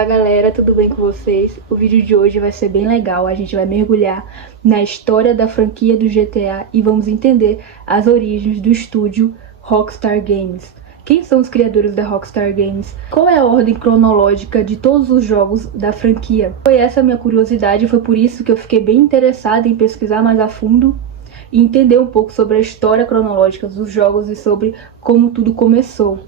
Olá galera, tudo bem com vocês? O vídeo de hoje vai ser bem legal, a gente vai mergulhar na história da franquia do GTA e vamos entender as origens do estúdio Rockstar Games. Quem são os criadores da Rockstar Games? Qual é a ordem cronológica de todos os jogos da franquia? Foi essa a minha curiosidade e foi por isso que eu fiquei bem interessada em pesquisar mais a fundo e entender um pouco sobre a história cronológica dos jogos e sobre como tudo começou.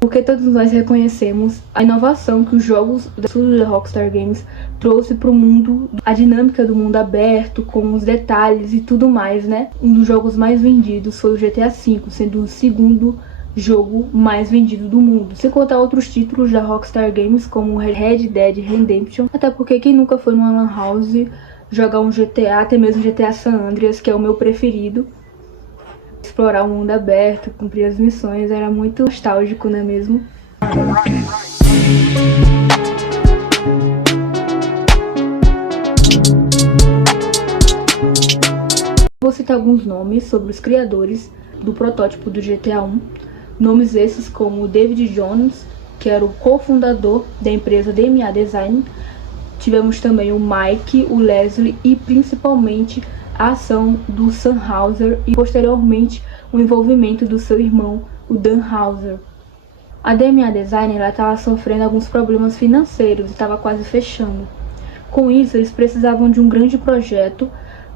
Porque todos nós reconhecemos a inovação que os jogos da estúdio da Rockstar Games trouxe para o mundo, a dinâmica do mundo aberto, com os detalhes e tudo mais, né? Um dos jogos mais vendidos foi o GTA V, sendo o segundo jogo mais vendido do mundo, sem contar outros títulos da Rockstar Games como Red Dead Redemption, até porque quem nunca foi numa lan house jogar um GTA, até mesmo GTA San Andreas, que é o meu preferido. Explorar o mundo aberto, cumprir as missões, era muito nostálgico, não é mesmo? Vou citar alguns nomes sobre os criadores do protótipo do GTA 1. Nomes esses como David Jones, que era o cofundador da empresa DMA Design. Tivemos também o Mike, o Leslie e principalmente a ação do Sam Houser e posteriormente o envolvimento do seu irmão, o Dan Houser. A DMA Design estava sofrendo alguns problemas financeiros e estava quase fechando. Com isso, eles precisavam de um grande projeto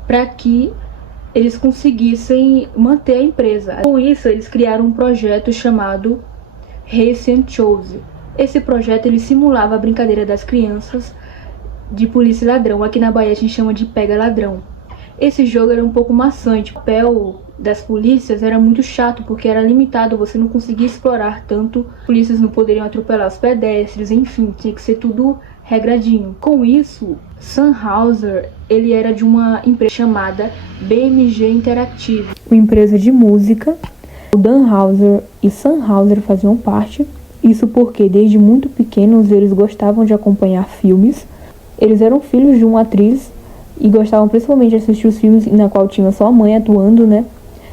para que eles conseguissem manter a empresa. Com isso, eles criaram um projeto chamado Race and Chose. Esse projeto ele simulava a brincadeira das crianças de polícia e ladrão. Aqui na Bahia a gente chama de pega ladrão. Esse jogo era um pouco maçante, o papel das polícias era muito chato porque era limitado, você não conseguia explorar tanto, as polícias não poderiam atropelar os pedestres, enfim, tinha que ser tudo regradinho. Com isso, Sam Houser, ele era de uma empresa chamada BMG Interactive, uma empresa de música. O Dan Houser e Sam Houser faziam parte, isso porque desde muito pequenos eles gostavam de acompanhar filmes, eles eram filhos de uma atriz e gostavam principalmente de assistir os filmes na qual tinha só a mãe atuando, né?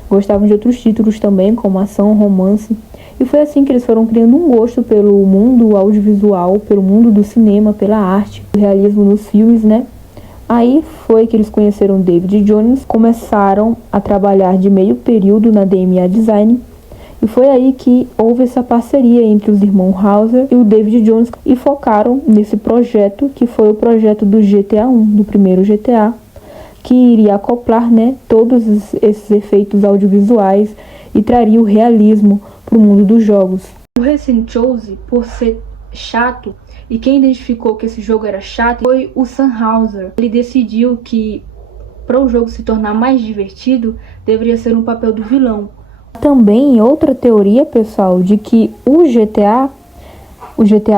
Gostavam de outros títulos também, como ação, romance. E foi assim que eles foram criando um gosto pelo mundo audiovisual, pelo mundo do cinema, pela arte, o realismo nos filmes, né? Aí foi que eles conheceram David Jones, começaram a trabalhar de meio período na DMA Design. E foi aí que houve essa parceria entre os irmãos Houser e o David Jones e focaram nesse projeto, que foi o projeto do GTA 1, do primeiro GTA, que iria acoplar, né, todos esses efeitos audiovisuais e traria o realismo para o mundo dos jogos. O Race and Chose, por ser chato, e quem identificou que esse jogo era chato foi o Sam Houser. Ele decidiu que para o jogo se tornar mais divertido, deveria ser um papel do vilão. Também outra teoria, pessoal, de que o GTA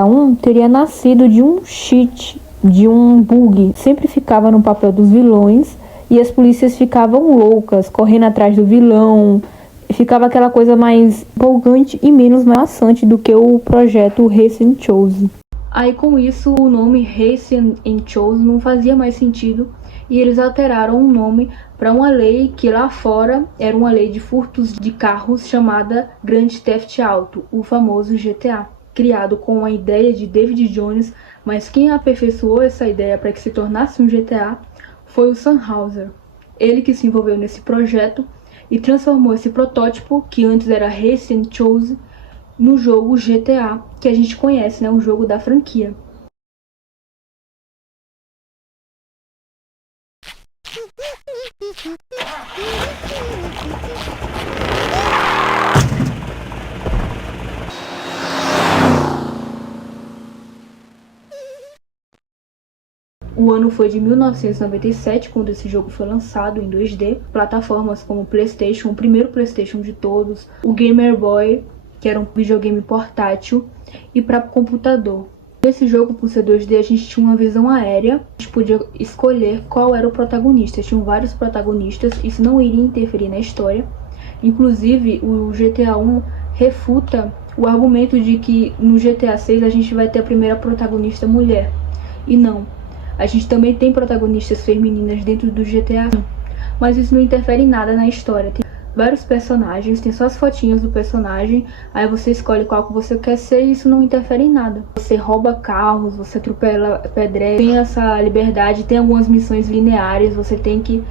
1 teria nascido de um cheat, de um bug. Sempre ficava no papel dos vilões e as polícias ficavam loucas, correndo atrás do vilão. Ficava aquela coisa mais empolgante e menos maçante do que o projeto Race and Chose. Aí com isso o nome Race and Chose não fazia mais sentido e eles alteraram o nome para uma lei que lá fora era uma lei de furtos de carros chamada Grand Theft Auto, o famoso GTA, criado com a ideia de David Jones, mas quem aperfeiçoou essa ideia para que se tornasse um GTA foi o Sam Houser. Ele que se envolveu nesse projeto e transformou esse protótipo, que antes era Race and Chose, no jogo GTA, que a gente conhece, né, o jogo da franquia. O ano foi de 1997, quando esse jogo foi lançado em 2D. Plataformas como o PlayStation, o primeiro PlayStation de todos, o Game Boy, que era um videogame portátil, e para computador. Nesse jogo, por ser 2D, a gente tinha uma visão aérea, a gente podia escolher qual era o protagonista. Tinham vários protagonistas, isso não iria interferir na história. Inclusive, o GTA 1 refuta o argumento de que no GTA 6 a gente vai ter a primeira protagonista mulher. E não. A gente também tem protagonistas femininas dentro do GTA 1, mas isso não interfere em nada na história. vários personagens, tem só as fotinhas do personagem, aí você escolhe qual que você quer ser e isso não interfere em nada. Você rouba carros, você atropela pedestres, tem essa liberdade, tem algumas missões lineares, você tem que,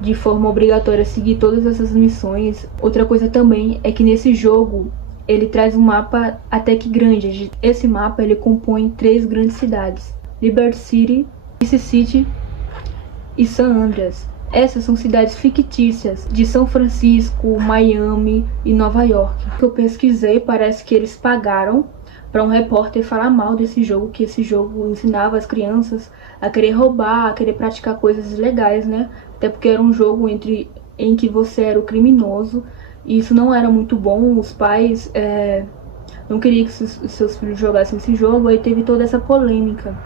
de forma obrigatória, seguir todas essas missões. Outra coisa também é que nesse jogo ele traz um mapa até que grande. Esse mapa ele compõe 3 grandes cidades: Liberty City, Vice City e San Andreas. Essas são cidades fictícias de São Francisco, Miami e Nova York. O que eu pesquisei, parece que eles pagaram para um repórter falar mal desse jogo, que esse jogo ensinava as crianças a querer roubar, a querer praticar coisas ilegais, né? Até porque era um jogo em que você era o criminoso, e isso não era muito bom. Os pais não queriam que seus filhos jogassem esse jogo, aí teve toda essa polêmica.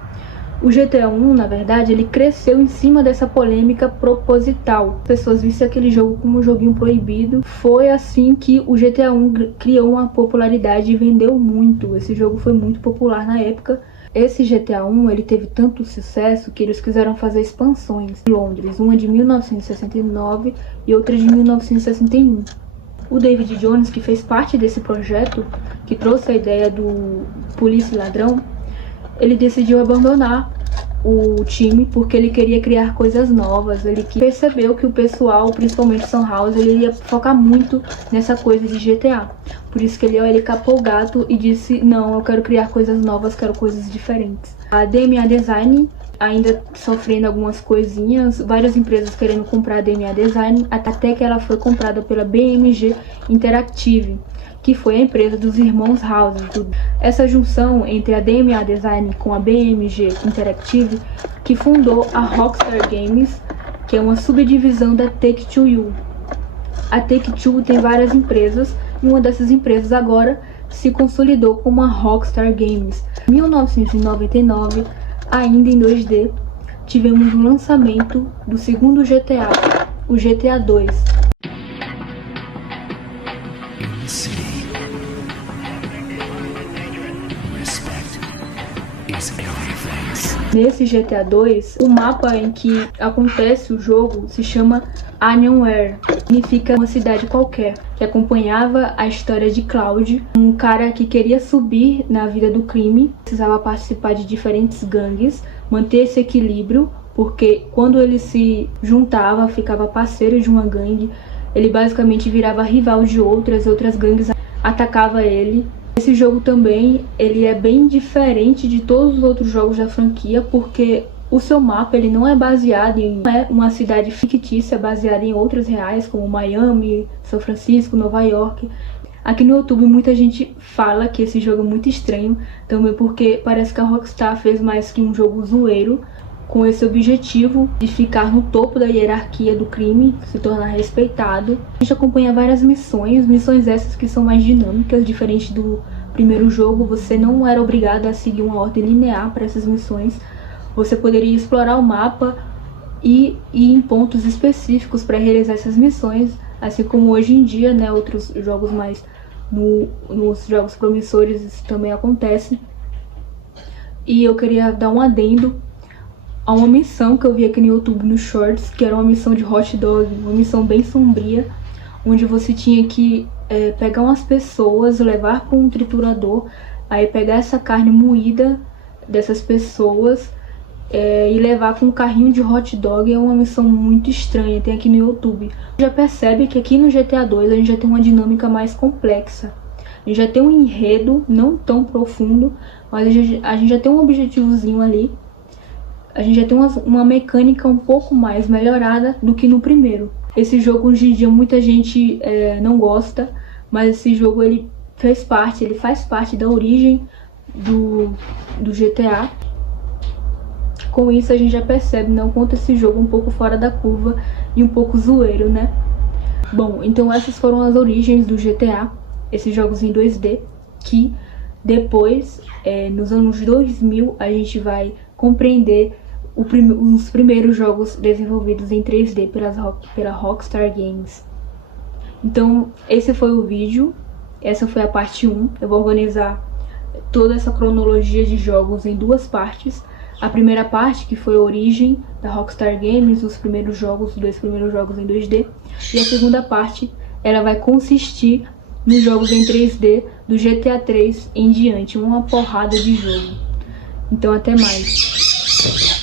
O GTA 1, na verdade, ele cresceu em cima dessa polêmica proposital. As pessoas vissem aquele jogo como um joguinho proibido. Foi assim que o GTA 1 criou uma popularidade e vendeu muito. Esse jogo foi muito popular na época. Esse GTA 1, ele teve tanto sucesso que eles quiseram fazer expansões em Londres. Uma de 1969 e outra de 1961. O David Jones, que fez parte desse projeto, que trouxe a ideia do polícia e ladrão, ele decidiu abandonar o time porque ele queria criar coisas novas. Ele percebeu que o pessoal, principalmente Son House, ele ia focar muito nessa coisa de GTA. Por isso que ele capou o gato e disse: não, eu quero criar coisas novas, quero coisas diferentes. A DMA Design ainda sofrendo algumas coisinhas, várias empresas querendo comprar a DMA Design, até que ela foi comprada pela BMG Interactive, que foi a empresa dos irmãos House. Essa junção entre a DMA Design com a BMG Interactive que fundou a Rockstar Games, que é uma subdivisão da Take-Two. A Take-Two tem várias empresas e uma dessas empresas agora se consolidou como a Rockstar Games. Em 1999, ainda em 2D, tivemos o lançamento do segundo GTA, o GTA 2. Nesse GTA 2, o mapa em que acontece o jogo se chama Anywhere. Significa uma cidade qualquer, que acompanhava a história de Cloud, um cara que queria subir na vida do crime, precisava participar de diferentes gangues, manter esse equilíbrio, porque quando ele se juntava, ficava parceiro de uma gangue, ele basicamente virava rival de outras gangues atacava ele. Esse jogo também, ele é bem diferente de todos os outros jogos da franquia, porque o seu mapa ele não é baseado em uma cidade fictícia, baseada em outras reais, como Miami, São Francisco, Nova York. Aqui no YouTube muita gente fala que esse jogo é muito estranho, também porque parece que a Rockstar fez mais que um jogo zoeiro, com esse objetivo de ficar no topo da hierarquia do crime, se tornar respeitado. A gente acompanha várias missões essas que são mais dinâmicas, diferente do primeiro jogo. Você não era obrigado a seguir uma ordem linear para essas missões. Você poderia explorar o mapa e ir em pontos específicos para realizar essas missões, assim como hoje em dia, né, outros jogos mais nos jogos promissores isso também acontece. E eu queria dar um adendo a uma missão que eu vi aqui no YouTube, no Shorts, que era uma missão de hot dog, uma missão bem sombria, onde você tinha que pegar umas pessoas, levar para um triturador, aí pegar essa carne moída dessas pessoas e levar com um carrinho de hot dog. É uma missão muito estranha, tem aqui no YouTube. Já percebe que aqui no GTA 2 a gente já tem uma dinâmica mais complexa. A gente já tem um enredo não tão profundo, mas a gente já tem um objetivozinho ali. A gente já tem uma mecânica um pouco mais melhorada do que no primeiro. Esse jogo hoje em dia muita gente não gosta, mas esse jogo ele faz parte da origem do GTA. Com isso a gente já percebe, não, quanto esse jogo um pouco fora da curva e um pouco zoeiro, né? Bom, então essas foram as origens do GTA, esses jogos em 2D, que depois, nos anos 2000, a gente vai compreender os primeiros jogos desenvolvidos em 3D pela Rockstar Games. Então, esse foi o vídeo, essa foi a parte 1. Eu vou organizar toda essa cronologia de jogos em 2 partes. A primeira parte, que foi a origem da Rockstar Games, os 2 primeiros jogos em 2D. E a segunda parte ela vai consistir nos jogos em 3D do GTA 3 em diante, uma porrada de jogo. Então até mais.